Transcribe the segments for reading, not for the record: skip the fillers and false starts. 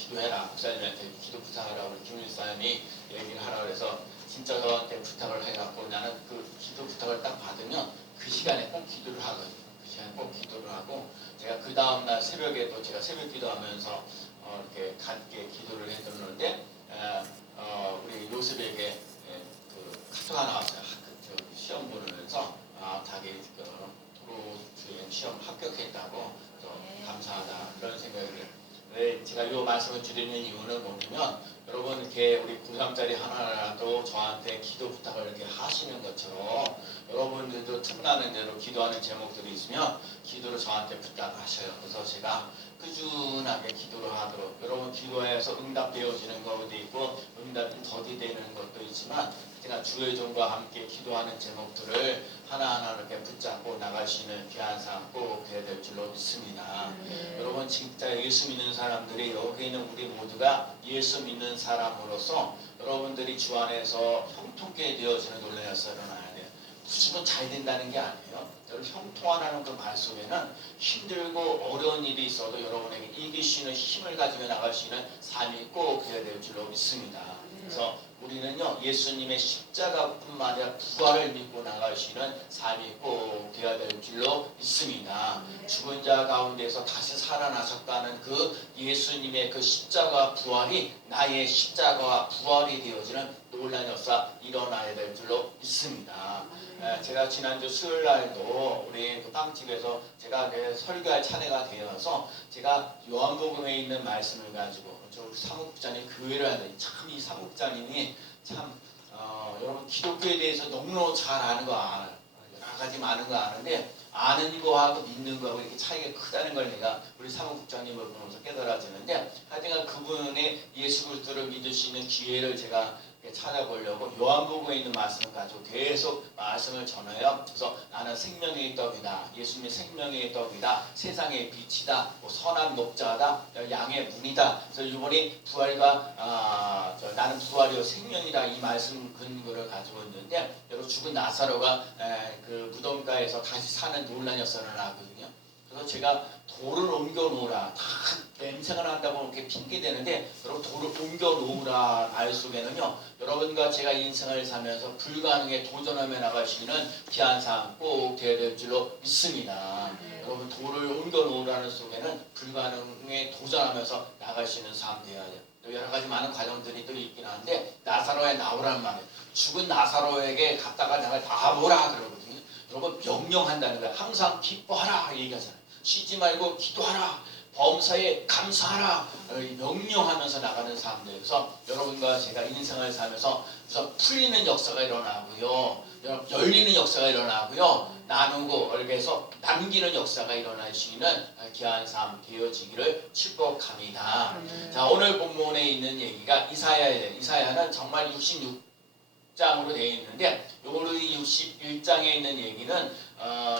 기도해라. 목사님한테 기도 부탁하라고 우리 김 목사님이 얘기를 하라 그래서 진짜 저한테 부탁을 해갖고 나는 그 기도 부탁을 딱 받으면 그 시간에 꼭 기도를 하거든요. 그 시간에 꼭 기도를 하고 제가 그 다음날 새벽에도 제가 새벽 기도하면서 이렇게 함께 기도를 해드렸는데 우리 요셉에게 그 카톡 하나 왔어요. 시험 보면서 자기 도로 주행 시험 합격했다고 감사하다 그런 생각을. 왜 제가 이 말씀을 드리는 이유는 뭐냐면 여러분 이렇게 우리 고3짜리 하나라도 저한테 기도 부탁을 이렇게 하시는 것처럼 여러분들도 틈나는 대로 기도하는 제목들이 있으면 기도를 저한테 부탁하셔요. 그래서 제가 꾸준하게 기도를 하도록 여러분 기도해서 응답되어지는 것도 있고 응답이 더디되는 것도 있지만 제가 주의 종과 함께 기도하는 제목들을 하나하나 이렇게 붙잡고 나갈 수 있는 귀한 삶 꼭 되어야 될 줄로 믿습니다. 여러분 진짜 예수 믿는 사람들이 여기 있는 우리 모두가 예수 믿는 사람으로서 여러분들이 주 안에서 형통케 되어지는 논리에서 일어나야 돼요. 무조건 잘 된다는 게 아니에요. 형통하라는 그 말 속에는 힘들고 어려운 일이 있어도 여러분에게 이길 수 있는 힘을 가지고 나갈 수 있는 삶이 꼭 되어야 될 줄로 믿습니다. 그래서 우리는요 예수님의 십자가뿐만 아니라 부활을 믿고 나갈 수 있는 삶이 꼭 되어야 될 줄로 믿습니다. 죽은 자 가운데서 다시 살아나셨다는 그 예수님의 그 십자가 부활이 나의 십자가와 부활이 되어지는 놀라운 역사 일어나야 될 줄로 믿습니다. 제가 지난주 수요일 날도 우리 그 빵집에서 제가 설교할 차례가 되어서 제가 요한복음에 있는 말씀을 가지고 저 사무국장님 교회를 하는데 참 이 사무국장님이 참 여러분 기독교에 대해서 너무너무 잘 아는 거 알아요. 여러 가지 많은 거 아는데 아는 거하고 믿는 거하고 이렇게 차이가 크다는 걸 내가 우리 사무국장님을 보면서 깨달아지는데 하여튼 그분의 예수 그리스도를 믿을 수 있는 기회를 제가 찾아보려고 요한복음에 있는 말씀을 가지고 계속 말씀을 전해요. 그래서 나는 생명의 떡이다. 예수님의 생명의 떡이다. 세상의 빛이다. 선한 목자다. 양의 문이다. 그래서 이번에 부활과 나는 부활이요 생명이다. 이 말씀 근거를 가지고 있는데 여러분 죽은 나사로가 그 무덤가에서 다시 사는 놀라운 역사를 나거든요. 그래서 제가 돌을 옮겨 놓으라. 다 냄새가 난다고 이렇게 핑계대는데 여러분 돌을 옮겨 놓으라 말 속에는요 여러분과 제가 인생을 살면서 불가능에 도전하며 나갈 수 있는 귀한 삶 꼭 되어야 될 줄로 믿습니다. 여러분 돌을 옮겨 놓으라는 속에는 불가능에 도전하면서 나갈 수 있는 삶 되어야 돼요. 또 여러 가지 많은 과정들이 또 있긴 한데 나사로에 나오라는 말이에요. 죽은 나사로에게 갔다가 내가 나오라 그러거든요. 여러분 명령한다는 거예요. 항상 기뻐하라 얘기하잖아요. 쉬지 말고 기도하라. 범사에 감사하라. 명령하면서 나가는 사람들. 그래서 여러분과 제가 인생을 살면서 우선 풀리는 역사가 일어나고요. 열리는 역사가 일어나고요. 나누고 이렇게 해서 남기는 역사가 일어날 수 있는 귀한 삶 되어지기를 축복합니다. 자, 오늘 본문에 있는 얘기가 이사야예요. 이사야는 정말 66장으로 되어 있는데 요리 61장에 있는 얘기는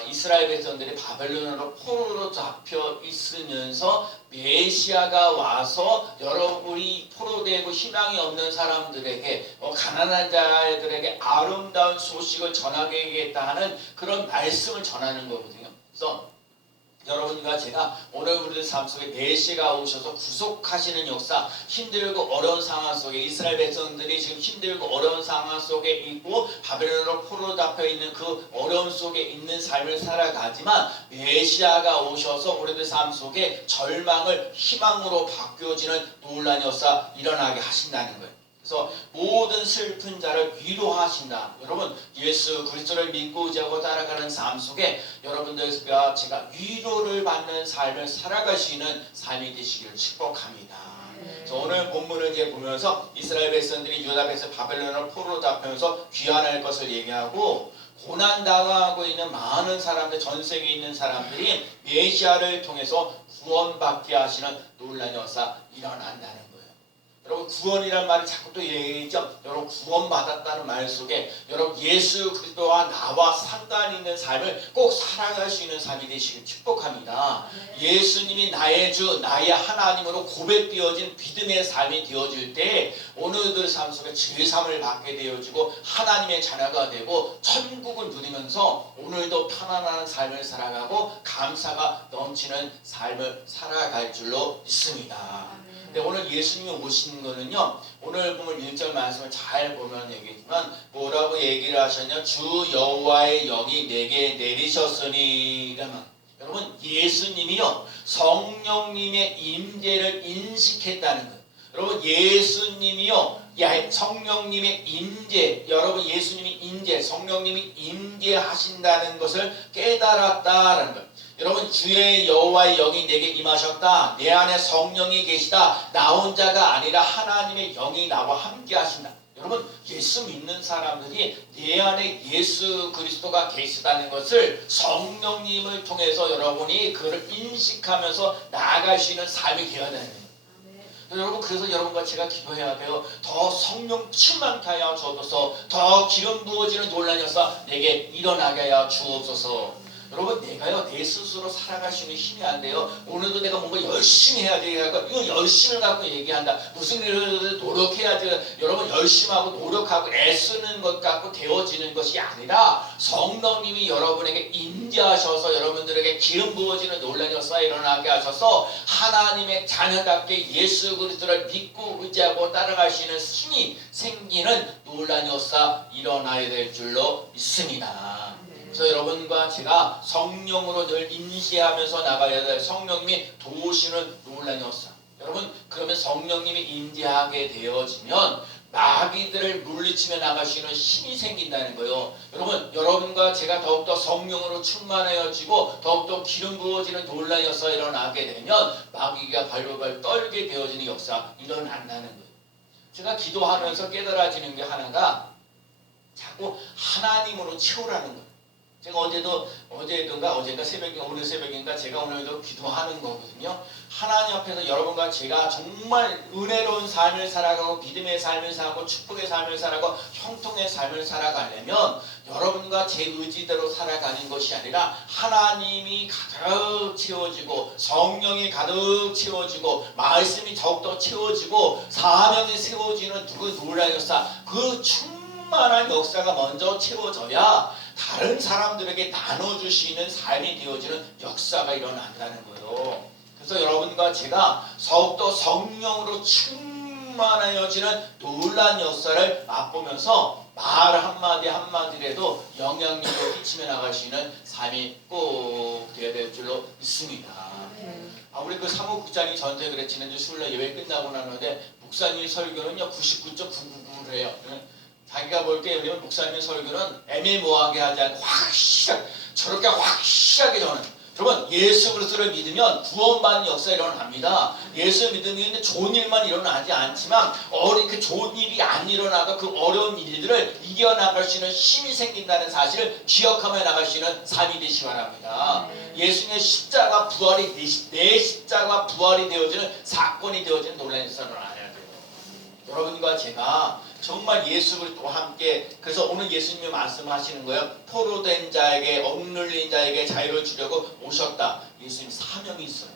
이스라엘 백성들이 바벨론으로 포로로 잡혀 있으면서 메시아가 와서 여러분이 포로되고 희망이 없는 사람들에게 가난한 자들에게 아름다운 소식을 전하겠다 하는 그런 말씀을 전하는 거거든요. 그래서 여러분과 제가 오늘 우리들 삶 속에 메시아가 오셔서 구속하시는 역사, 힘들고 어려운 상황 속에 이스라엘 백성들이 지금 힘들고 어려운 상황 속에 있고 바벨론으로 포로로 잡혀 있는 그 어려움 속에 있는 삶을 살아가지만 메시아가 오셔서 우리들 삶 속에 절망을 희망으로 바뀌어지는 놀라운 역사 일어나게 하신다는 거예요. 그래서 모든 슬픈 자를 위로하신다. 여러분 예수 그리스도를 믿고 의지하고 따라가는 삶 속에 여러분들과 제가 위로를 받는 삶을 살아갈 수 있는 삶이 되시기를 축복합니다. 그래서 오늘 본문을 이제 보면서 이스라엘 백성들이 유다 백성 바벨론으로 포로로 잡히면서 귀환할 것을 얘기하고 고난당하고 있는 많은 사람들, 전 세계에 있는 사람들이 메시아를 통해서 구원받게 하시는 놀라운 역사 일어난다는 거예요. 여러분 구원이란 말이 자꾸 또 얘기했죠. 여러분 구원받았다는 말 속에 여러분 예수 그리스도와 나와 상관 있는 삶을 꼭 살아갈 수 있는 삶이 되시길 축복합니다. 예수님이 나의 주 나의 하나님으로 고백되어진 믿음의 삶이 되어질 때 오늘들 삶 속에 죄사함을 받게 되어지고 하나님의 자녀가 되고 천국을 누리면서 오늘도 편안한 삶을 살아가고 감사가 넘치는 삶을 살아갈 줄로 믿습니다. 근데 오늘 예수님이 오신 거는요, 오늘 보면 1절 말씀을 잘 보면 얘기지만 뭐라고 얘기를 하셨냐? 주 여호와의 영이 내게 내리셨으니. 여러분, 예수님이요 성령님의 임재를 인식했다는 거예요. 여러분, 예수님이요 성령님의 임재, 여러분 예수님이 임재, 성령님이 임재하신다는 것을 깨달았다라는 거예요. 여러분, 주의 여호와의 영이 내게 임하셨다. 내 안에 성령이 계시다. 나 혼자가 아니라 하나님의 영이 나와 함께 하신다. 여러분, 예수 믿는 사람들이 내 안에 예수 그리스도가 계시다는 것을 성령님을 통해서 여러분이 그걸 인식하면서 나아갈 수 있는 삶이 되어야 되는 거예요. 여러분, 그래서 여러분과 제가 기도해야 돼요. 더 성령 충만케 하여 주옵소서. 더 기름 부어지는 논란이 없어 내게 일어나게 하여 주옵소서. 여러분, 내가요 내 스스로 살아갈 수 있는 힘이 안 돼요. 오늘도 내가 뭔가 열심히 해야 돼. 이거 열심을 갖고 얘기한다. 무슨 일을 노력해야지. 여러분, 열심히 하고 노력하고 애쓰는 것 갖고 되어지는 것이 아니라 성령님이 여러분에게 임재하셔서 여러분들에게 기름 부어지는 논란이 없어 일어나게 하셔서 하나님의 자녀답게 예수 그리스도를 믿고 의지하고 따라갈 수 있는 힘이 생기는 논란이 없어 일어나야 될 줄로 믿습니다. 그래서 여러분과 제가 성령으로 늘 인지하면서 나가야 될 성령님이 도우시는 논란이 없어. 여러분, 그러면 성령님이 임재하게 되어지면 마귀들을 물리치며 나갈 수 있는 힘이 생긴다는 거예요. 여러분, 여러분과 제가 더욱더 성령으로 충만해지고 더욱더 기름 부어지는 논란이 없어 일어나게 되면 마귀가 발발발 떨게 되어지는 역사 일어난다는 거예요. 제가 기도하면서 깨달아지는 게 하나가 자꾸 하나님으로 채우라는 거예요. 제가 어제인가 새벽에 오늘 새벽인가 제가 오늘도 기도하는 거거든요. 하나님 앞에서 여러분과 제가 정말 은혜로운 삶을 살아가고 믿음의 삶을 살아가고 축복의 삶을 살아가고 형통의 삶을 살아가려면 여러분과 제 의지대로 살아가는 것이 아니라 하나님이 가득 채워지고 성령이 가득 채워지고 말씀이 더욱더 채워지고 사명이 세워지는 그 놀라운 역사, 그 충만한 역사가 먼저 채워져야 다른 사람들에게 나눠주시는 삶이 되어지는 역사가 일어난다는 거예요. 그래서 여러분과 제가 더욱더 성령으로 충만해지는 놀라운 역사를 맛보면서 말 한마디 한마디라도 영향력을 끼치며 나갈 수 있는 삶이 꼭 되어야 될 줄로 믿습니다. 우리 그 사무국장이 전에 그래 지난주 수요일날 예배 끝나고 나는데 목사님 설교는요 99.999를 해요. 자기가 볼 때 왜냐면 목사님의 설교는 애매모호하게 하지 않고 저렇게 확실하게 전하는. 여러분, 예수 그리스도를 믿으면 구원받는 역사가 일어납니다. 예수 믿으면 좋은 일만 일어나지 않지만 그 좋은 일이 안 일어나도 그 어려운 일들을 이겨나갈 수 있는 힘이 생긴다는 사실을 기억하며 나갈 수 있는 삶이 되시기 바랍니다. 예수님의 십자가 부활이 내 십자가 부활이 되어지는 사건이 되어지는 놀라운 역사를 알아야 돼요. 여러분과 제가 정말 예수 그리스도와 함께, 그래서 오늘 예수님이 말씀하시는 거예요. 포로된 자에게, 억눌린 자에게 자유를 주려고 오셨다. 예수님 사명이 있어요.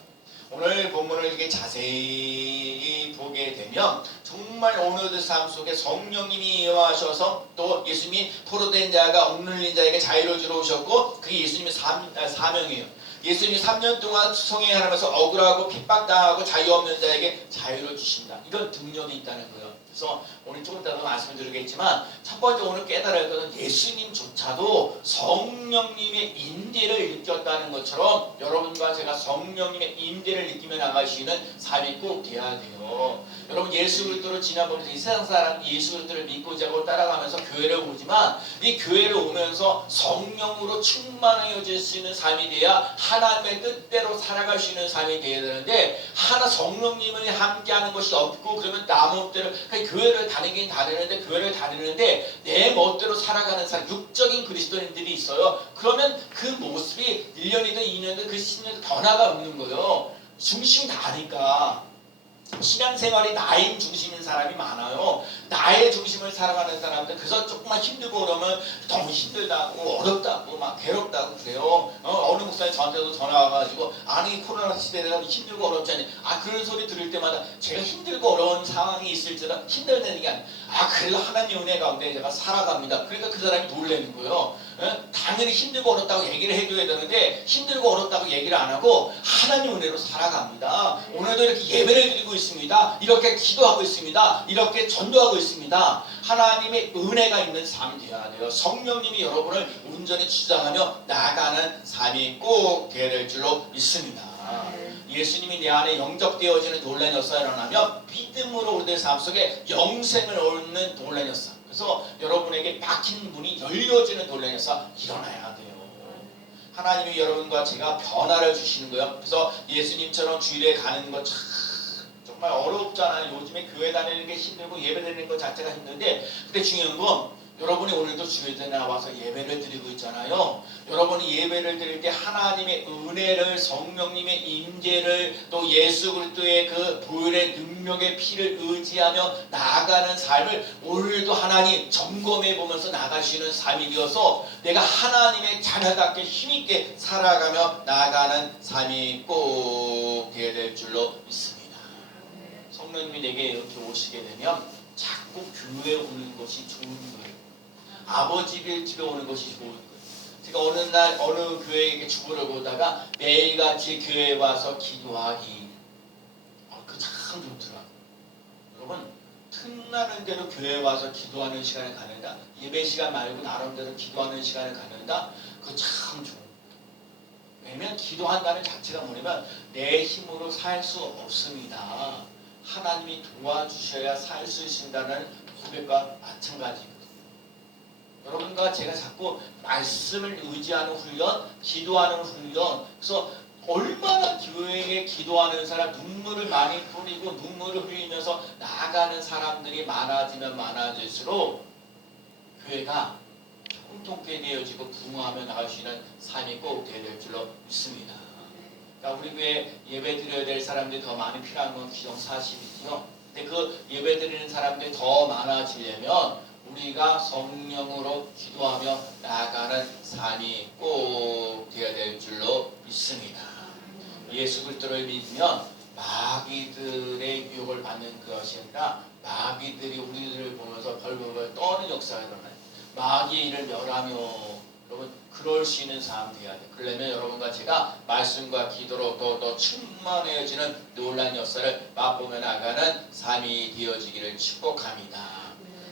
오늘 본문을 이렇게 자세히 보게 되면 정말 오늘의 삶 속에 성령님이 임하셔서 또 예수님이 포로된 자가 억눌린 자에게 자유를 주러 오셨고 그게 예수님의 사명이에요. 예수님이 3년 동안 성행하면서 억울하고 핍박당하고 자유 없는 자에게 자유를 주신다. 이런 능력이 있다는 거예요. 그래서 오늘 조금 이따가 말씀을 드리겠지만 첫 번째 오늘 깨달아야 할 것은 예수님조차도 성령님의 임재를 느꼈다는 것처럼 여러분과 제가 성령님의 임재를 느끼며 나갈 수 있는 삶이 꼭 돼야 돼요. 여러분, 예수 그리스도를 지나보면서 이 세상 사람 예수 그리스도를 믿고 자고 따라가면서 교회를 오지만 이 교회를 오면서 성령으로 충만해질 수 있는 삶이 돼야 하나님의 뜻대로 살아갈 수 있는 삶이 돼야 되는데 성령님을 함께하는 것이 없고 그러면 나 멋대로 교회를 다니긴 다니는데 교회를 다니는데 내 멋대로 살아가는 사람, 육적인 그리스도인들이 있어요. 그러면 그 모습이 1년이든 2년이든 그 10년이든 변화가 없는 거예요. 중심이 다니까. 신앙생활이 나인 중심인 사람이 많아요. 나의 중심을 살아가는 사람들, 그래서 조금만 힘들고 그러면 너무 힘들다고 어렵다고 막 괴롭다고 그래요. 어느 목사님 저한테도 전화 와가지고 아니 코로나 시대가 힘들고 어렵지 않니? 그런 소리 들을 때마다 제가 힘들고 어려운 상황이 있을지라 힘들다는 게 아니라 그래도 하나님 은혜 가운데 제가 살아갑니다. 그러니까 그 사람이 놀라는 거예요. 당연히 힘들고 어렵다고 얘기를 해줘야 되는데 힘들고 어렵다고 얘기를 안 하고 하나님 은혜로 살아갑니다. 오늘도 이렇게 예배를 드리고 있습니다. 이렇게 기도하고 있습니다. 이렇게 전도하고 있습니다. 하나님의 은혜가 있는 삶이 되어야 돼요. 성령님이 여러분을 온전히 주장하며 나아가는 삶이 꼭 되어야 될 줄로 믿습니다. 예수님이 내 안에 영접되어지는 놀라운 역사가 일어나면 믿음으로 우리들 삶 속에 영생을 얻는 놀라운 역사, 그래서 여러분에게 막힌 문이 열려지는 놀라운 역사 일어나야 돼요. 하나님이 여러분과 제가 변화를 주시는 거예요. 그래서 예수님처럼 주일에 가는 거 참 정말 어렵잖아요. 요즘에 교회 다니는 게 힘들고 예배 드리는 것 자체가 힘든데, 근데 중요한 건 여러분이 오늘도 주일에 나와서 예배를 드리고 있잖아요. 여러분이 예배를 드릴 때 하나님의 은혜를, 성령님의 임재를, 또 예수 그리스도의 그 보혈의 능력의 피를 의지하며 나아가는 삶을 오늘도 하나님 점검해 보면서 나가시는 삶이 되어서 내가 하나님의 자녀답게 힘있게 살아가며 나아가는 삶이 꼭 되어야 될 줄로 믿습니다. 성령님이 내게 이렇게 오시게 되면 자꾸 교회에 오는 것이 좋은 거예요. 아버지 집에 오는 것이 좋은 거예요. 제가 어느 날 어느 교회에 주보를 보다가 매일같이 교회에 와서 기도하기, 그 참 좋더라고요. 여러분, 틈나는 대로 교회에 와서 기도하는 시간을 갖는다, 예배 시간 말고 나름대로 기도하는 시간을 갖는다, 그거 참 좋은 거예요. 왜냐면 기도한다는 자체가 뭐냐면 내 힘으로 살 수 없습니다. 하나님이 도와주셔야 살 수 있다는 고백과 마찬가지입니다. 여러분과 제가 자꾸 말씀을 의지하는 훈련, 기도하는 훈련, 그래서 얼마나 교회에 기도하는 사람, 눈물을 많이 뿌리고 눈물을 흘리면서 나아가는 사람들이 많아지면 많아질수록 교회가 통통하게 되어지고 부흥하며 나갈 수 있는 삶이 꼭 되어야 될 줄로 믿습니다. 그러니까 우리 교회 예배 드려야 될 사람들이 더 많이 필요한 건 기정사실이지요. 근데 그 예배 드리는 사람들이 더 많아지려면 우리가 성령으로 기도하며 나아가는 삶이 꼭 되어야 될 줄로 믿습니다. 예수 그리스도를 믿으면 마귀들의 유혹을 받는 것이 아니라 마귀들이 우리들을 보면서 벌벌 떠는 역사가 일어나요. 마귀의 일을 멸하며, 여러분 그럴 수 있는 삶 되어야 돼요. 그러려면 여러분과 제가 말씀과 기도로 더 충만해지는 놀라운 역사를 맛보며 나가는 삶이 되어지기를 축복합니다.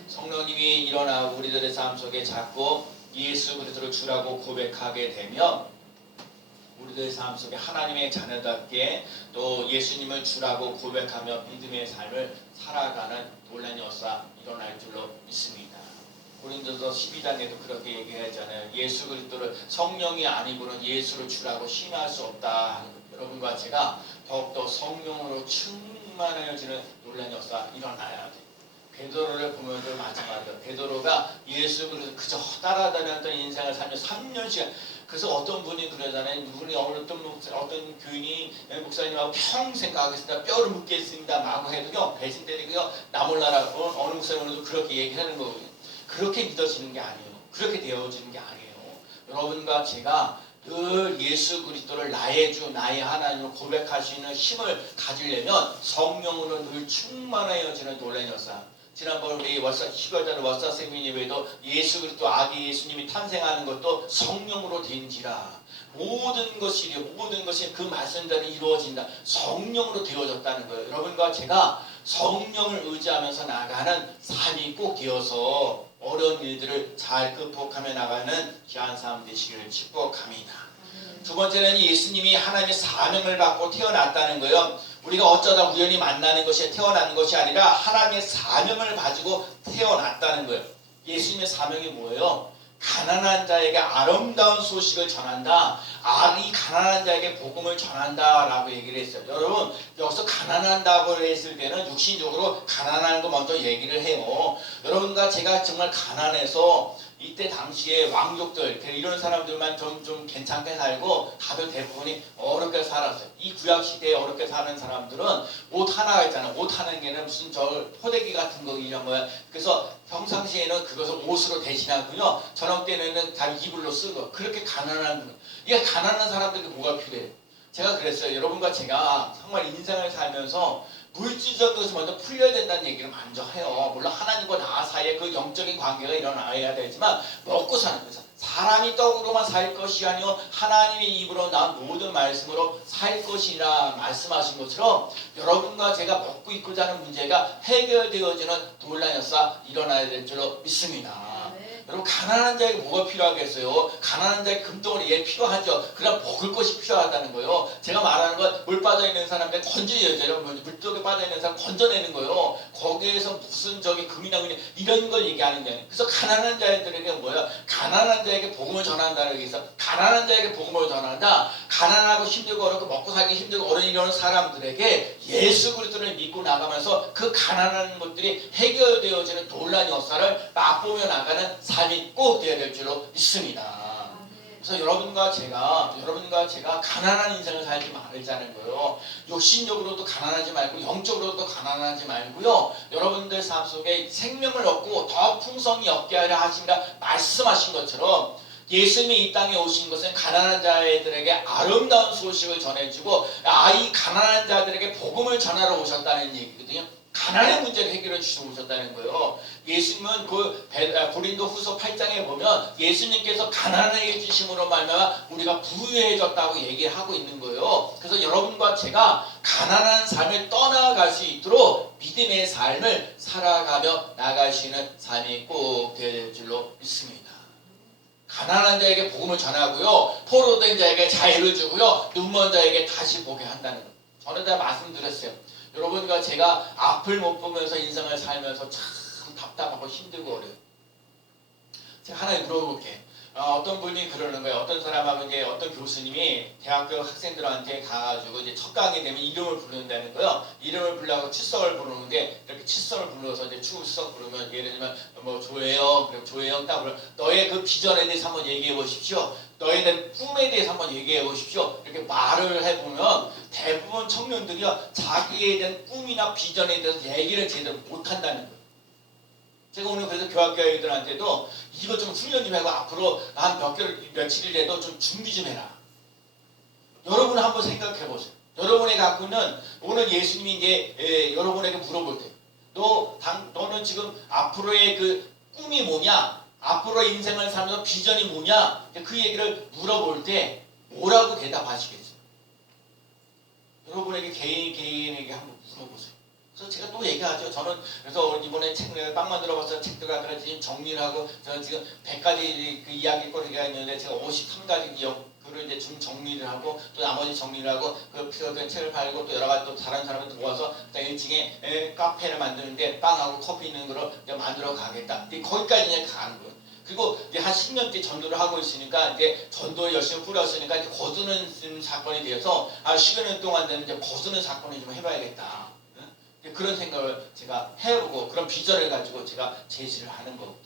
성령님이 일어나 우리들의 삶 속에 자꾸 예수 그리스도를 주라고 고백하게 되면 우리들의 삶 속에 하나님의 자녀답게 또 예수님을 주라고 고백하며 믿음의 삶을 살아가는 놀라운 역사 일어날 줄로 믿습니다. 고린도서 12장에도 그렇게 얘기하잖아요. 예수 그리스도를 성령이 아니고는 예수를 주라고 신뢰할 수 없다. 여러분과 제가 더욱더 성령으로 충만해지는 놀라운 역사 일어나야 돼요. 베드로를 보면도 마찬가지예요. 베드로가 예수 그리스도 그저 따라다녔던 인생을 살며 3년씩, 그래서 어떤 분이 그러잖아요. 누구니 어떤 교인이 목사님하고 평생 가겠습니다, 뼈를 묻겠습니다 마구 해도요, 배신 때리고요, 나 몰라라. 어느 목사님도 그렇게 얘기하는 거거든요. 그렇게 믿어지는 게 아니에요. 그렇게 되어지는 게 아니에요. 여러분과 제가 늘 예수 그리스도를 나의 주, 나의 하나님으로 고백할 수 있는 힘을 가지려면 성령으로 늘 충만해지는 놀라운 역사. 지난번 우리 월사 10월달 월사 세미나 예배도 예수 그리스도 아기 예수님이 탄생하는 것도 성령으로 된지라. 모든 것이 그 말씀대로 이루어진다. 성령으로 되어졌다는 거예요. 여러분과 제가 성령을 의지하면서 나가는 삶이 꼭 되어서 어려운 일들을 잘 극복하며 나가는 귀한 삶 되시기를 축복합니다. 두 번째는 예수님이 하나님의 사명을 받고 태어났다는 거예요. 우리가 어쩌다 우연히 만나는 것이 태어나는 것이 아니라 하나님의 사명을 가지고 태어났다는 거예요. 예수님의 사명이 뭐예요? 가난한 자에게 아름다운 소식을 전한다. 이 가난한 자에게 복음을 전한다라고 얘기를 했어요. 여러분, 여기서 가난한다고 했을 때는 육신적으로 가난한 거 먼저 얘기를 해요. 여러분과 제가 정말 가난해서 이때 당시에 왕족들 이런 사람들만 좀 괜찮게 살고 다들 대부분이 어렵게 살았어요. 이 구약 시대에 어렵게 사는 사람들은 옷 하나가 있잖아요. 옷 하는 게는 무슨 포대기 같은 거 이런 거야. 그래서 평상시에는 그것을 옷으로 대신하고요, 저녁 때는 다 이불로 쓰고, 그렇게 가난한 거. 이게 가난한 사람들이 뭐가 필요해요? 제가 그랬어요. 여러분과 제가 정말 인생을 살면서 물질적인 것이 먼저 풀려야 된다는 얘기를 먼저 해요. 물론 하나님과 나 사이에 그 영적인 관계가 일어나야 되지만 먹고 사는 거죠. 사람이 떡으로만 살 것이 아니요 하나님의 입으로 나온 모든 말씀으로 살 것이라 말씀하신 것처럼 여러분과 제가 먹고 입고자 하는 문제가 해결되어지는 놀라운 역사 일어나야 될 줄로 믿습니다. 여러분 가난한 자에게 뭐가 필요하겠어요? 가난한 자에게 금덩어리 필요하죠. 그러나 먹을 것이 필요하다는 거예요. 제가 말하는 건 물 빠져있는 사람들 건져내죠. 물속에 빠져있는 사람 건져내는 거예요. 거기에서 무슨 저기 금이나 은이 이런 걸 얘기하는 게 아니에요. 그래서 가난한 자들에게 뭐야? 가난한 자에게 복음을 전한다는 게 있어. 가난한 자에게 복음을 전한다. 가난하고 힘들고 어렵고 먹고 살기 힘들고 어려운 이런 사람들에게 예수 그리스도를 믿고 나가면서 그 가난한 것들이 해결되어지는 놀라운 역사를 맛보며 나가는 삶이 꼭 되어야 될 줄로 믿습니다. 그래서 여러분과 제가 가난한 인생을 살지 말자는 거예요. 욕심적으로도 가난하지 말고 영적으로도 가난하지 말고요. 여러분들 삶 속에 생명을 얻고 더 풍성히 얻게 하려 하신다 말씀하신 것처럼 예수님이 이 땅에 오신 것은 가난한 자들에게 아름다운 소식을 전해주고 이 가난한 자들에게 복음을 전하러 오셨다는 얘기거든요. 가난의 문제를 해결해 주시러 오셨다는 거예요. 예수님은 그 고린도 후서 8장에 보면 예수님께서 가난하게 해주심으로 말미암아 우리가 부유해졌다고 얘기하고 있는 거예요. 그래서 여러분과 제가 가난한 삶을 떠나갈 수 있도록 믿음의 삶을 살아가며 나가시는 삶이 꼭 되어야 될 줄로 믿습니다. 가난한 자에게 복음을 전하고요. 포로된 자에게 자유를 주고요. 눈먼 자에게 다시 보게 한다는 거예요. 저는 다 말씀드렸어요. 여러분과 제가 앞을 못 보면서 인생을 살면서 참 답답하고 힘들고 어려워요. 제가 하나 물어볼게. 어떤 분이 그러는 거예요. 어떤 사람하고 이제 어떤 교수님이 대학교 학생들한테 가가지고 이제 첫 강의 되면 이름을 부른다는 거예요. 이름을 부르려고 칠성을 부르는데 이렇게 칠성을 불러서 이제 추석 부르면 예를 들면 뭐 조혜영, 그럼 조혜영 딱 불러. 너의 그 비전에 대해서 한번 얘기해 보십시오. 너에 대한 꿈에 대해서 한번 얘기해 보십시오. 이렇게 말을 해보면 대부분 청년들이요 자기에 대한 꿈이나 비전에 대해서 얘기를 제대로 못한다는 거예요. 제가 오늘 그래서 교학교 아이들한테도 이거 좀 훈련 좀 하고 앞으로 한 며칠이라도 좀 준비 좀 해라. 여러분 한번 생각해 보세요. 여러분이 갖고 있는 오늘 예수님이 이제 여러분에게 물어볼 때 너는 지금 앞으로의 그 꿈이 뭐냐? 앞으로의 인생을 살면서 비전이 뭐냐? 그 얘기를 물어볼 때 뭐라고 대답하시겠어요? 여러분에게 개인에게 한번 물어보세요. 그래서 제가 또 얘기하죠. 저는 그래서 이번에 책을 빵 만들어봤어요. 책도 갖다가 지금 정리를 하고 저는 지금 100가지 그 이야기거리가 있는데 제가 53가지 글을 이제 좀 정리를 하고 또 나머지 정리를 하고 그 필요한 책을 팔고 또 여러 가지 또 다른 사람을 도와서 1층에 카페를 만드는데 빵하고 커피 있는 거로 이제 만들어 가겠다. 거기까지 이제 가는 거예요. 그리고 이제 한 10년째 전도를 하고 있으니까 이제 전도를 열심히 뿌렸으니까 이제 거두는 사건이 되어서 10여 년 동안 되는 이제 거두는 사건을 좀 해봐야겠다. 그런 생각을 제가 해보고 그런 비전을 가지고 제가 제시를 하는 거거든요.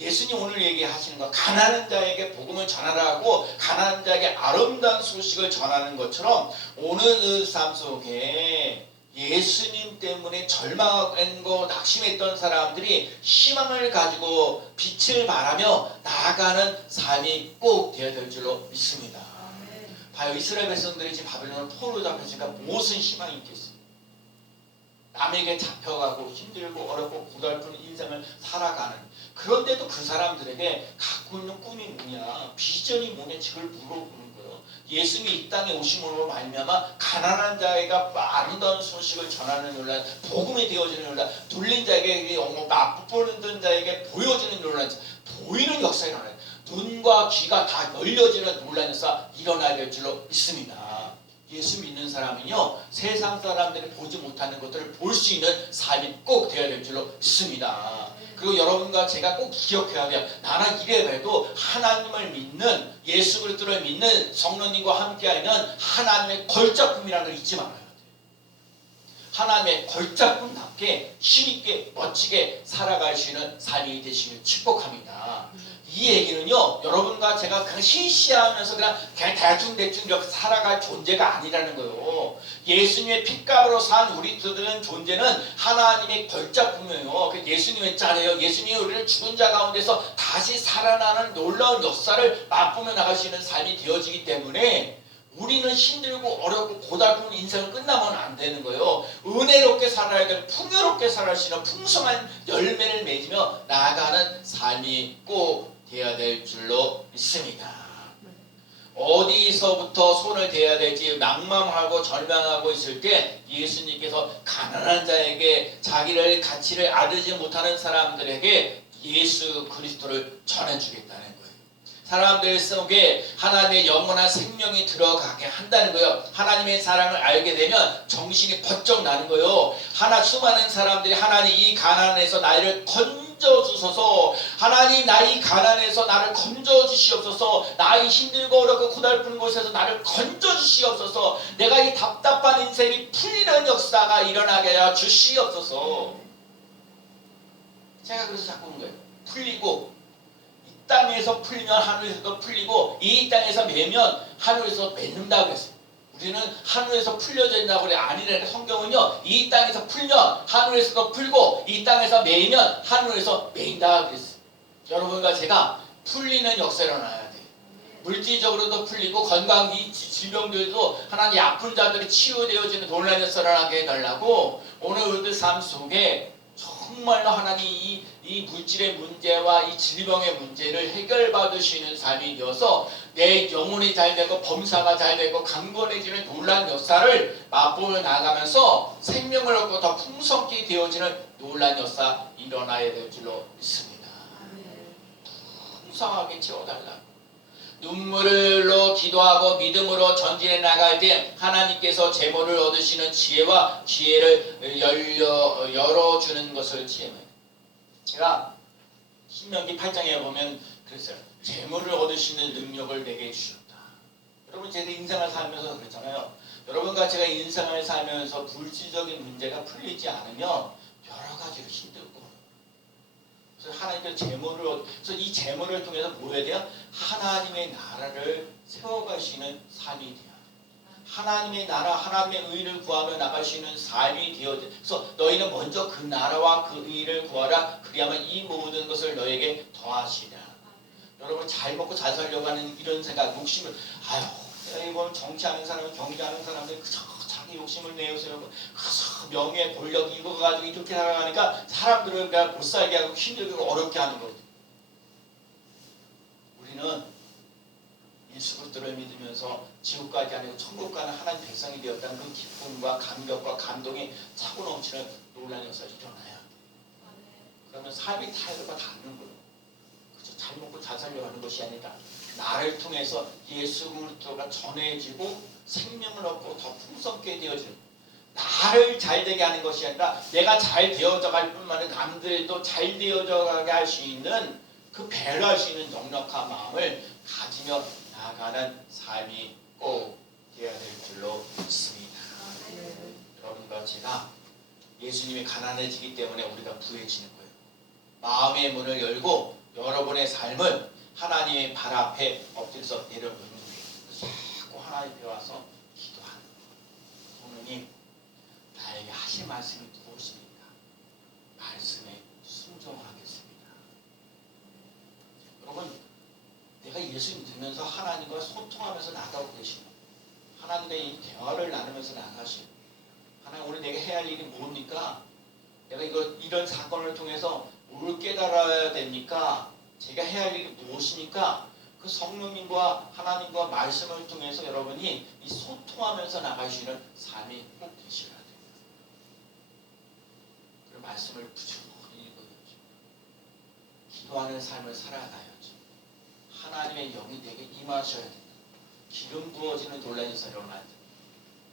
예수님 오늘 얘기하시는 거 가난한 자에게 복음을 전하라고 가난한 자에게 아름다운 소식을 전하는 것처럼 오늘 삶 속에 예수님 때문에 절망하고 낙심했던 사람들이 희망을 가지고 빛을 발하며 나아가는 삶이 꼭 되어야 될 줄로 믿습니다. 봐요. 이스라엘 백성들이 지금 바벨론을 포로로 잡혔으니까 무슨 희망이 있겠어요? 남에게 잡혀가고 힘들고 어렵고 고달픈 인생을 살아가는 그런데도 그 사람들에게 갖고 있는 꿈이 뭐냐 비전이 뭐냐 그걸 물어보는 거예요. 예수님이 이 땅에 오심으로 말미암아 가난한 자에게 아름다운 소식을 전하는 논란 복음이 되어지는 논란 눌린 자에게 맛보는 자에게 보여지는 논란 보이는 역사가 일어나요. 눈과 귀가 다 열려지는 논란 역사 일어나야 될 줄로 믿습니다. 예수 믿는 사람은요 세상 사람들이 보지 못하는 것들을 볼 수 있는 삶이 꼭 되어야 될 줄로 믿습니다. 그리고 여러분과 제가 꼭 기억해야 돼요. 나는 이래봬도 하나님을 믿는 예수 그리스도를 믿는 성령님과 함께하는 하나님의 걸작품이라는 걸 잊지 말아야 돼요. 하나님의 걸작품답게 힘있게 멋지게 살아갈 수 있는 삶이 되시길 축복합니다. 이 얘기는요 여러분과 제가 그냥 시시하면서 그냥 대충 이렇게 살아갈 존재가 아니라는 거예요. 예수님의 핏값으로 산 우리들은 존재는 하나님의 걸작품이에요. 예수님의 했잖아요. 예수님이 우리를 죽은 자 가운데서 다시 살아나는 놀라운 역사를 맛보며 나갈 수 있는 삶이 되어지기 때문에 우리는 힘들고 어렵고 고달픈 인생을 끝나면 안 되는 거예요. 은혜롭게 살아야 되고 풍요롭게 살아갈 수 있는 풍성한 열매를 맺으며 나아가는 삶이 꼭 대야 될 줄로 믿습니다. 어디서부터 손을 대야 될지 낭망하고 절망하고 있을 때 예수님께서 가난한 자에게 자기를 가치를 알지 못하는 사람들에게 예수 그리스도를 전해주겠다는 거예요. 사람들 속에 하나님의 영원한 생명이 들어가게 한다는 거예요. 하나님의 사랑을 알게 되면 정신이 번쩍 나는 거예요. 수많은 사람들이 하나님 이 가난에서 나를 건져주소서, 하나님 나의 가난에서 나를 건져주시옵소서, 나의 힘들고 어렵고 고달픈 곳에서 나를 건져주시옵소서, 내가 이 답답한 인생이 풀리는 역사가 일어나게 하여 주시옵소서. 제가 그래서 자꾸 하는 거예요. 풀리고 이 땅에서 풀리면 하늘에서도 풀리고 이 땅에서 매면 하늘에서 맺는다고 했어요. 우리는 하늘에서 풀려져 있다고 그래. 아니래. 성경은요, 이 땅에서 풀면 하늘에서도 풀고 이 땅에서 매이면 하늘에서 매인다고 그랬어요. 여러분과 제가 풀리는 역사가 일어나야 돼요. 물질적으로도 풀리고 건강 이 질병들도 하나님 아픈 자들이 치유되어지는 놀라운 역사를 하게 해달라고 오늘 우리들 삶 속에 정말로 하나님 이 물질의 문제와 이 질병의 문제를 해결받으시는 삶이 되어서 내 영혼이 잘되고 범사가 잘되고 강건해지는 놀라운 역사를 맛보며 나가면서 생명을 얻고 더 풍성케 되어지는 놀라운 역사 일어나야 될 줄로 믿습니다. 풍성하게 채워달라고. 눈물로 기도하고 믿음으로 전진해 나갈 때 하나님께서 제물을 얻으시는 지혜와 기회를 열어주는 것을 체험해요. 제가 신명기 8장에 보면 그랬어요. 제물을 얻으시는 능력을 내게 주셨다. 여러분, 제가 인생을 살면서 그랬잖아요. 여러분과 제가 인생을 살면서 물질적인 문제가 풀리지 않으면 여러 가지로 힘들고, 그래서 하나님께서 그래서 이 제물을 통해서 뭐 해야 돼요? 하나님의 나라를 세워가시는 삶이 돼요. 하나님의 나라, 하나님의 의를 구하며 나가시는 삶이 되어져. 그래서 너희는 먼저 그 나라와 그 의를 구하라. 그리하면 이 모든 것을 너에게 더하시리라. 여러분, 잘 먹고 잘 살려고 하는 이런 생각, 욕심을, 내가 이번 정치하는 사람, 경제하는 사람들 그저 자기 욕심을 내세우고 그저 명예, 권력 이거 가지고 이렇게 살아가니까 사람들을 그냥 못 살게 하고 힘들고 어렵게 하는 거죠. 우리는 예수 그리스도를 믿으면서 지옥 가지 아니고 천국 가는 하나님 백성이 되었다는 그 기쁨과 감격과 감동이 차고 넘치는 놀라운 역사가 일어나야 돼. 그러면 삶이 타협과 닿는 거예요. 그저 잘 먹고 잘 살려고 하는 것이 아니라 나를 통해서 예수 그리스도가 전해지고 생명을 얻고 더 풍성케 되어지는, 나를 잘되게 하는 것이 아니라 내가 잘 되어져 갈 뿐만 아니라 남들도 잘 되어져 가게 할 수 있는 그 배려할 수 있는 넉넉한 마음을 가지며 나가는 삶이 꼭 되어야 될 줄로 믿습니다. 여러분과 제가 예수님이 가난해지기 때문에 우리가 부해지는 거예요. 마음의 문을 열고 여러분의 삶을 하나님의 발 앞에 엎드려서 내려놓는 거예요. 자꾸 하나님 앞에 와서 기도하는 거예요. 성령님, 나에게 하실 말씀이 무엇입니까? 말씀에 순종하겠습니다. 여러분, 내가 예수 믿으면서 하나님과 소통하면서 나가고 계시고 하나님의 이 대화를 나누면서 나가시고, 하나님 오늘 내가 해야 할 일이 뭡니까? 내가 이런 사건을 통해서 뭘 깨달아야 됩니까? 제가 해야 할 일이 무엇입니까? 그 성령님과 하나님과 말씀을 통해서 여러분이 이 소통하면서 나가시는 삶이 꼭 되셔야 돼요. 그 말씀을 부지런히 읽어야죠. 기도하는 삶을 살아가야죠. 하나님의 영이 내게 임하셔야 됩니다. 기름 부어지는 놀라운 역사가 일어나야 돼요.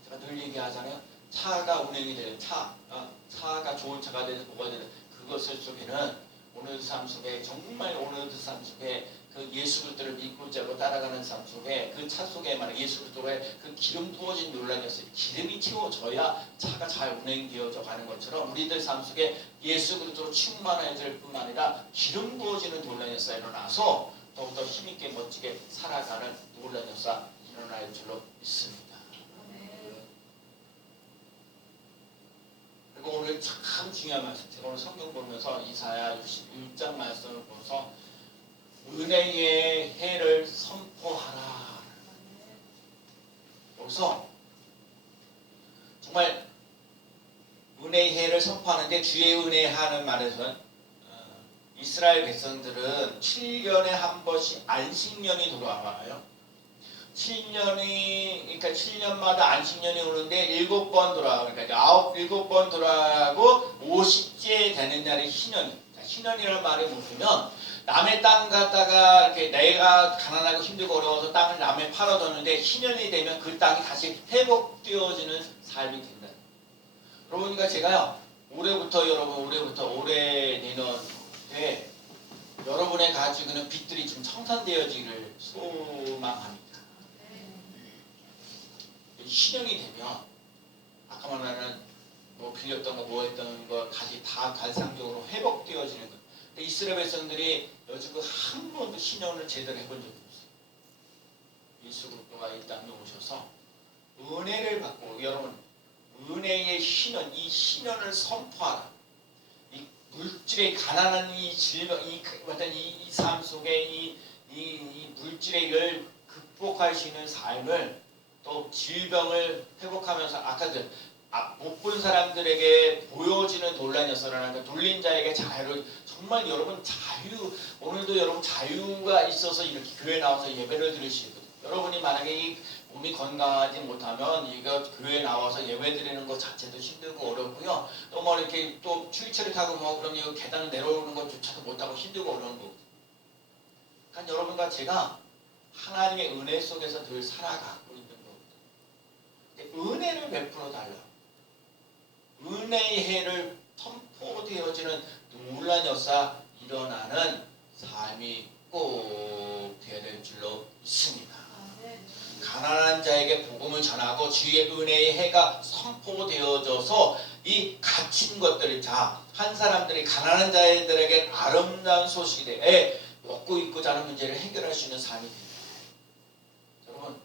제가 늘 얘기하잖아요. 차가 운행이 되는 차가 좋은 차가 되는 뭐가 되는 그것을 속에는 오늘 삶 속에 정말 오늘 삶 속에 그 예수 그리스도를 믿고 자고 따라가는 삶 속에 그 차 속에 말해 예수 그리스도의 그 기름 부어진 놀라운 역사, 기름이 채워져야 차가 잘 운행되어져 가는 것처럼 우리들 삶 속에 예수 그리스도로 충만해질 뿐만 아니라 기름 부어지는 놀라운 역사가 일어나서 더욱더 힘있게 멋지게 살아가는 놀라운 역사 일어날 줄로 믿습니다. 그리고 오늘 참 중요한 말씀, 제가 오늘 성경 보면서 이사야 61장 말씀을 보면서 은혜의 해를 선포하라. 여기서 정말 은혜의 해를 선포하는데 주의 은혜 하는 말에서는 이 이스라엘 백성들은 7년에 한 번씩 안식년이 돌아와요. 7년마다 안식년이 오는데 7번 돌아가고, 그러니까 7번 돌아가고 50째 되는 날이 신년이. 신년이라는 말이 뭐냐면 남의 땅 갖다가 이렇게 내가 가난하고 힘들고 어려워서 땅을 남에 팔아뒀는데 신년이 되면 그 땅이 다시 회복되어지는 삶이 된다. 그러니까 제가요 올해부터 올해 내년에 여러분의 가지고 있는 빚들이 좀 청산되어지기를 소망합니다. 신년이 되면 아까 말하는 뭐 빌렸던 거 뭐 했던 거 다시 다 관상적으로 회복되어지는 거. 근데 이스라엘 백성들이 여지껏 한 번도 신년을 제대로 해본 적이 없어요. 일수그룹도가 이 땅에 오셔서 은혜를 받고 여러분 은혜의 신년, 이 신년을 선포하라. 이 물질의 가난한 이 질병, 이 삶 속에 이 물질의 를 극복할 수 있는 삶을 또 질병을 회복하면서 아까 못 본 사람들에게 보여지는 논란이었어라는 돌린 자에게 자유를 정말 여러분 오늘도 여러분 자유가 있어서 이렇게 교회 나와서 예배를 드리시거든요. 여러분이 만약에 이 몸이 건강하지 못하면 이거 교회 나와서 예배 드리는 것 자체도 힘들고 어렵고요. 또 뭐 이렇게 또 휠체어를 타고 뭐 그럼 이거 계단 내려오는 것조차도 못하고 힘들고 어려운 거고. 그러니까 여러분과 제가 하나님의 은혜 속에서 늘 살아가고 있는 겁니다. 은혜를 베풀어 달라. 은혜의 해를 선포되어지는 놀란 역사 일어나는 삶이 꼭 되어야 될 줄로 믿습니다. 가난한 자에게 복음을 전하고 주의 은혜의 해가 선포되어져서 이 갇힌 것들을 한 사람들이 가난한 자들에게 아름다운 소식이 돼 먹고 입고 자는 문제를 해결할 수 있는 삶이 됩니다. 여러분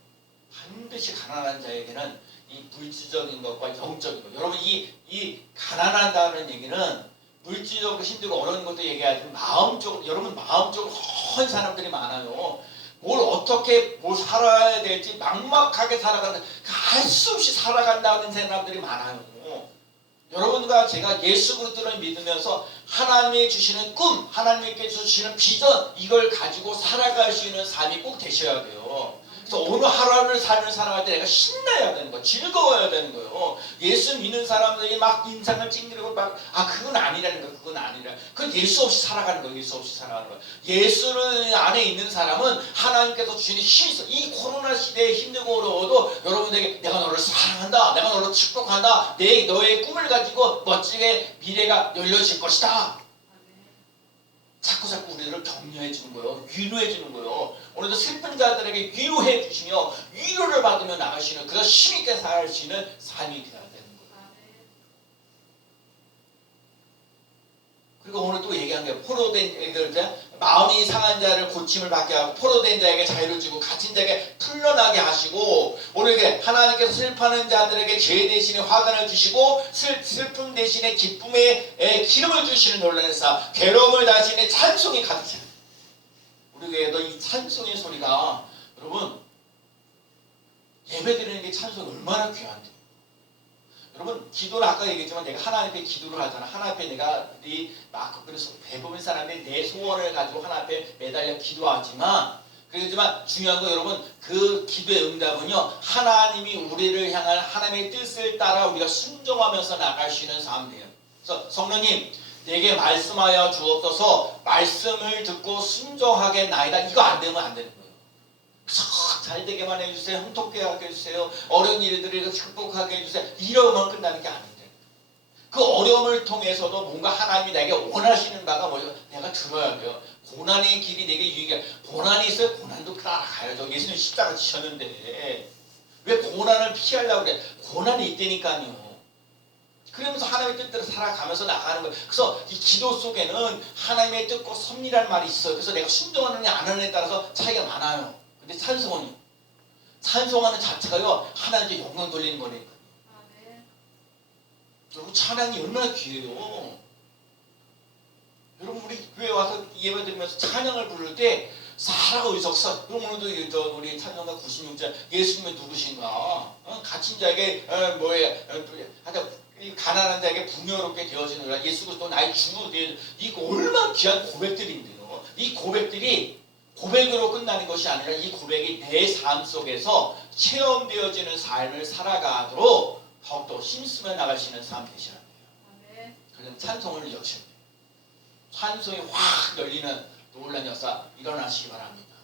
반드시 가난한 자에게는 이 물질적인 것과 영적인 것. 여러분 이 가난하다는 얘기는 물질적으로 힘들고 어려운 것도 얘기하지만 마음적으로 여러분 마음적으로 헌 사람들이 많아요. 뭘 살아야 될지 막막하게 살아가는 할 수 없이 살아간다는 사람들이 많아요. 여러분과 제가 예수 그리스도를 믿으면서 하나님이 주시는 꿈, 하나님께 주시는 비전 이걸 가지고 살아갈 수 있는 삶이 꼭 되셔야 돼요. 그래서 오늘 하루를 살아갈 때 내가 신나야 되는 거예요. 즐거워야 되는 거예요. 예수 믿는 사람들이 막 인상을 찡그리고 그건 아니라는 거예요. 그건 아니라. 그건 예수 없이 살아가는 거예요. 예수 없이 살아가는 거예요. 예수를 안에 있는 사람은 하나님께서 주시는 힘이 있어. 이 코로나 시대에 힘들고 어려워도 여러분에게 내가 너를 사랑한다. 내가 너를 축복한다. 너의 꿈을 가지고 멋지게 미래가 열려질 것이다. 자꾸 우리를 격려해 주는 거예요. 위로해 주는 거예요. 오늘도 슬픈 자들에게 위로해 주시며 위로를 받으며 나가시는 그런 힘있게 살 수 있는 삶이 되어야 되는 거예요. 그리고 오늘 또 얘기한 게 포로된 마음이 상한 자를 고침을 받게 하고 포로된 자에게 자유를 주고 갇힌 자에게 풀려나게 하시고 오늘 하나님께서 슬퍼하는 자들에게 죄 대신에 화관을 주시고 슬픔 대신에 기쁨의 기름을 주시는 놀라는 사 괴로움을 대신에 찬송이 가득 차요. 우리 교회도 이 찬송의 소리가 여러분 예배드리는 게 찬송이 얼마나 귀한데 여러분 기도를 아까 얘기했지만 내가 하나님 앞에 기도를 하잖아. 하나님 앞에 내가 그래서 대부분 사람들이 내 소원을 가지고 하나님 앞에 매달려 기도하지만 그렇지만 중요한 거 여러분 그 기도의 응답은요 하나님이 우리를 향한 하나님의 뜻을 따라 우리가 순종하면서 나갈 수 있는 삶이에요. 그래서 성령님 내게 말씀하여 주옵소서 말씀을 듣고 순종하겠나이다. 이거 안 되면 안 되는 거예요. 잘 되게만 해주세요. 형통케 하게 해주세요. 어려운 일들을 극복하게 해주세요. 이러면 끝나는 게 아닌데 그 어려움을 통해서도 뭔가 하나님이 내게 원하시는 바가 뭐죠? 내가 들어야 돼요. 고난의 길이 내게 유익해. 고난이 있어요. 고난도 따라가야죠. 예수님 십자가 지셨는데 왜 고난을 피하려고 그래? 고난이 있다니까요. 그러면서 하나님의 뜻대로 살아가면서 나가는 거예요. 그래서 이 기도 속에는 하나님의 뜻과 섭리라는 말이 있어요. 그래서 내가 순종하느냐 안 하느냐에 따라서 차이가 많아요. 근데 찬송하는 자체가요 하나님께 영광 돌리는 거니까. 여러분 찬양이 얼마나 귀해요. 여러분 우리 교회 와서 예배 드리면서 찬양을 부를 때 사라가 의석사. 그럼 오늘도 우리 찬양가 96장 예수님은 누구신가? 갇힌 자에게 하여튼 이 가난한 자에게 풍요롭게 되어지느라 예수 그리스도 나의 주로 되어 이거 얼마나 귀한 고백들인데요. 이 고백들이 고백으로 끝나는 것이 아니라 이 고백이 내 삶 속에서 체험되어지는 삶을 살아가도록 더욱더 힘쓰며 나갈 수 있는 삶 되셔야 돼요. 그럼 찬송을 여셔야 돼요. 찬송이 확 열리는 놀라운 역사 일어나시기 바랍니다.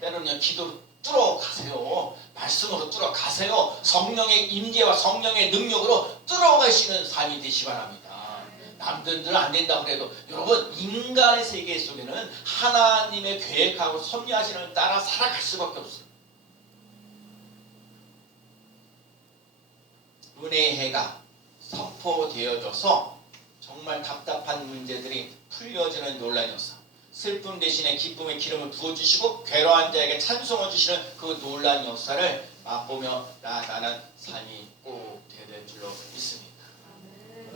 때로는 기도로 뚫어 가세요. 말씀으로 뚫어 가세요. 성령의 임재와 성령의 능력으로 뚫어 가시는 삶이 되시기 바랍니다. 남들은 안 된다고 해도 여러분 인간의 세계 속에는 하나님의 계획하고 섭리하시는 걸 따라 살아갈 수밖에 없어요. 은혜의 해가 선포되어져서 정말 답답한 문제들이 풀려지는 놀라운 역사. 슬픔 대신에 기쁨의 기름을 부어주시고 괴로운 자에게 찬송을 주시는 그 놀라운 역사를 맛보며 나아가는 삶이 꼭 되될 줄로 믿습니다.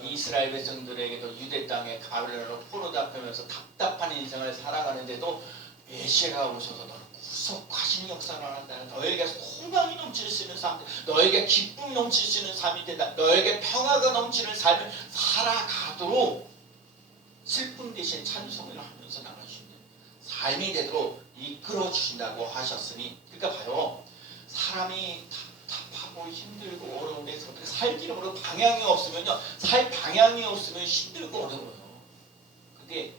이스라엘 백성들에게도 유대 땅에 바벨론으로 포로 잡히면서 답답한 인생을 살아가는데도 메시아가 오셔서 너를 구속하시는 역사를 한다. 너에게 소망이 넘칠 수 있는 삶, 너에게 기쁨이 넘칠 수 있는 삶이 된다. 너에게 평화가 넘치는 삶을 살아가도록 슬픔 대신 찬송을 하면서 나갈 수 있는 삶이 되도록 이끌어 주신다고 하셨으니, 그러니까 봐요. 사람이 답답하고 힘들고 어려운데 어떻게 살기는 어려워. 방향이 없으면요, 살 방향이 없으면 힘들고 어려워요. 근데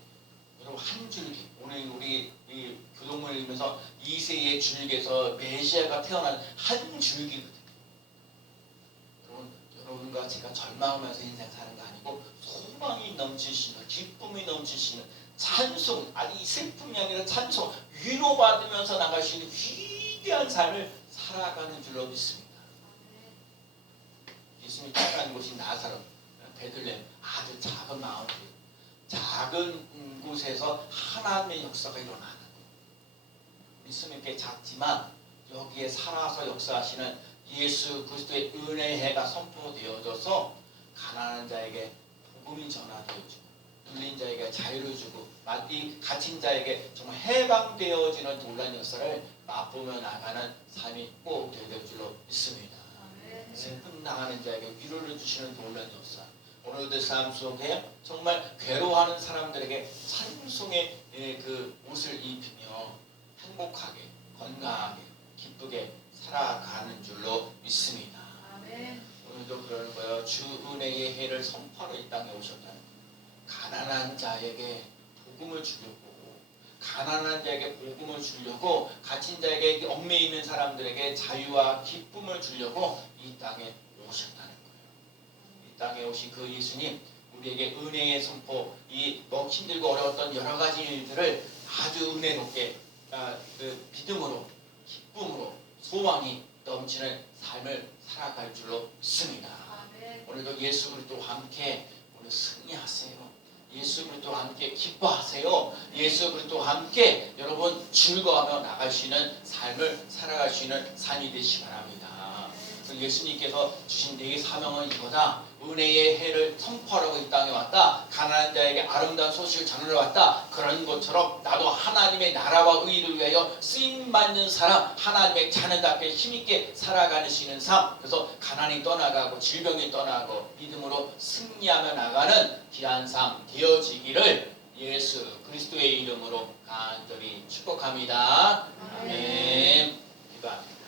여러분 한 줄기, 오늘 우리 이 교동문을 읽으면서 이새의 줄기에서 메시아가 태어난 한 줄기거든요. 여러분과 제가 절망하면서 인생 사는 거 아니고 소망이 넘치시는, 기쁨이 넘치시는 찬송, 아니 슬픔이 아니라 찬송, 위로받으면서 나갈 수 있는 위대한 삶을 살아가는 줄로 믿습니다. 예수님이 태어난 곳이 나사렛, 베들레헴, 아주 작은 마을이에요. 작은 곳에서 하나님의 역사가 일어나는 거예요. 믿음이 꽤 작지만 여기에 살아서 역사하시는 예수 그리스도의 은혜의 해가 선포되어져서 가난한 자에게 복음이 전하되어지고 눌린 자에게 자유를 주고 갇힌 자에게 정말 해방되어지는 놀라운 역사를 맛보며 나가는 삶이 꼭 되될 줄로 믿습니다. 슬픔 나가는 자에게 위로를 주시는 놀라운 역사, 오늘들 삶 속에 정말 괴로워하는 사람들에게 찬송의 그 옷을 입히며 행복하게, 건강하게, 기쁘게 살아가는 줄로 믿습니다. 오늘도 그러는 거예요. 주 은혜의 해를 선포하러 이 땅에 오셨다는 거예요. 가난한 자에게 복음을 주려고, 가난한 자에게 복음을 주려고, 갇힌 자에게, 얽매여 있는 사람들에게 자유와 기쁨을 주려고 이 땅에 오셨다는 거예요. 이 땅에 오신 그 예수님, 우리에게 은혜의 선포, 이 힘들고 어려웠던 여러 가지 일들을 아주 은혜롭게 믿음으로, 기쁨으로, 소망이 넘치는 삶을 살아갈 줄로 믿습니다. 오늘도 예수 그리스도와 함께 오늘 승리하세요. 예수 그리스도와 함께 기뻐하세요. 예수 그리스도와 함께 여러분 즐거워하며 나갈 수 있는 삶을 살아갈 수 있는 삶이 되시기 바랍니다. 예수님께서 주신 내 사명은 이거다. 은혜의 해를 선포하라고 이 땅에 왔다. 가난한 자에게 아름다운 소식을 전하러 왔다. 그런 것처럼 나도 하나님의 나라와 의를 위하여 쓰임받는 사람, 하나님의 자녀답게 힘있게 살아가는 수 있는 삶, 그래서 가난이 떠나가고 질병이 떠나고 믿음으로 승리하며 나가는 귀한 삶 되어지기를 예수 그리스도의 이름으로 간절히 축복합니다. 아멘. 기도합니다.